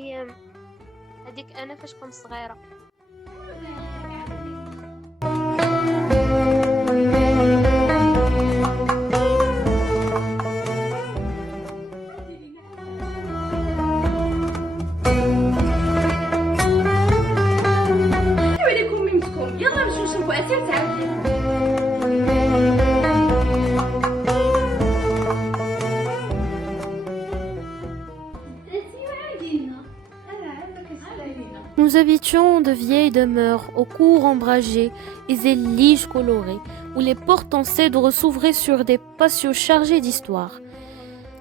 هي هذيك انا فاش كنت صغيره. عليكم ميمتكم، يلا نمشيو نشربوا عصير تعاودي. Nous habitions de vieilles demeures aux cours ombragées et des liges colorées, où les portes en cèdre s'ouvraient sur des patios chargés d'histoire.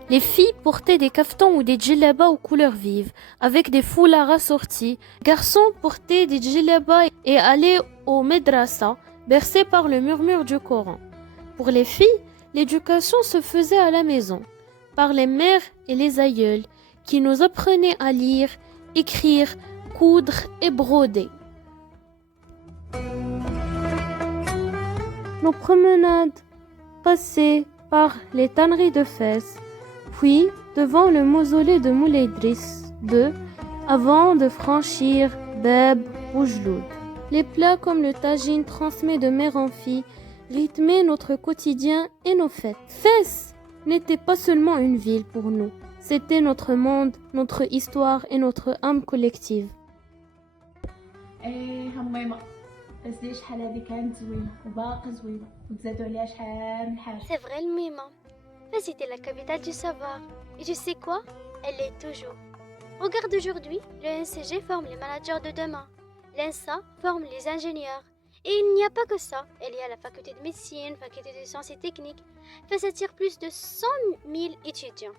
Les filles portaient des caftans ou des djellabas aux couleurs vives, avec des foulards assortis. Les garçons portaient des djellabas et allaient au médrasa, bercés par le murmure du Coran. Pour les filles, l'éducation se faisait à la maison, par les mères et les aïeuls, qui nous apprenaient à lire, écrire, coudre et broder. Nos promenades passaient par les tanneries de Fès, puis devant le mausolée de Moulay Idriss II, avant de franchir Bab ou Jloud. Les plats comme le tagine transmis de mère en fille rythmaient notre quotidien et nos fêtes. Fès n'était pas seulement une ville pour nous, c'était notre monde, notre histoire et notre âme collective. هميمه بس لي شحال هادي كانت زوينه وباقا زوينه وتزادوا عليها شحال من حاجه. C'est vrai le Mima. Fès était la capitale du savoir. Et tu sais quoi? Elle l'est toujours. Regarde aujourd'hui, le NCG forme les managers de demain. L'ENSA forme les ingénieurs. Et il n'y a pas que ça. Il y a la faculté de médecine, faculté de sciences et techniques. Fès attire plus de 100 000 étudiants.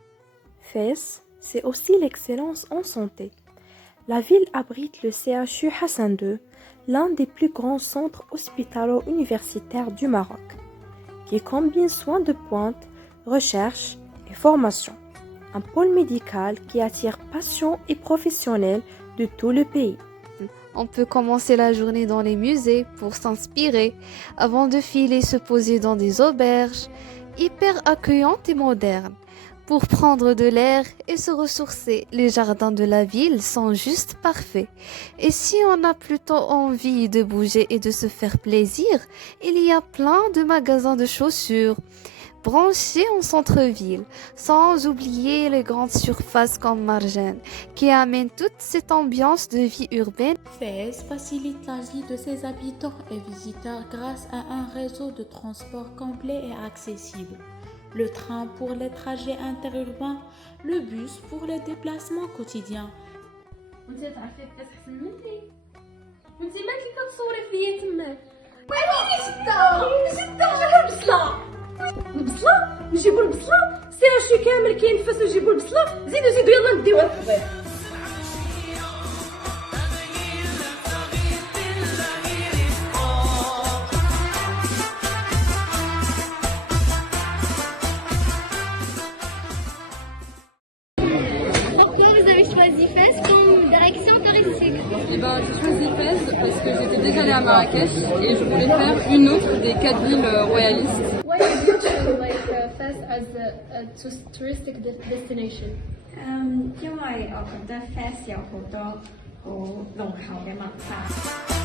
Fès, c'est aussi l'excellence en santé. La ville abrite le CHU Hassan II, l'un des plus grands centres hospitalo-universitaires du Maroc, qui combine soins de pointe, recherche et formation. Un pôle médical qui attire patients et professionnels de tout le pays. On peut commencer la journée dans les musées pour s'inspirer, avant de filer se poser dans des auberges hyper accueillantes et modernes. Pour prendre de l'air et se ressourcer, les jardins de la ville sont juste parfaits. Et si on a plutôt envie de bouger et de se faire plaisir, il y a plein de magasins de chaussures branchés en centre-ville, sans oublier les grandes surfaces comme Marjane, qui amènent toute cette ambiance de vie urbaine. Fès facilite la vie de ses habitants et visiteurs grâce à un réseau de transport complet et accessible. Le train pour les trajets interurbains, le bus pour les déplacements quotidiens. وانت تعرفي فاس احسن مني وانت مالك كتصوري فيا تماك. ويلي جدة جيبوا البصلة. البصلة نجيبوا البصلة سير شي كامل كاين فاس نجيبوا البصلة زيدوا يلا نديوها في الخبير. Choisi Fès comme direction touristique. Eh ben, j'ai choisi Fès parce que j'étais déjà allée à Marrakech et je voulais faire une autre des 4 villes royalistes. Why did you choose Fès as a touristic destination? 因為我覺得 Fes 有好多好濃厚嘅文化。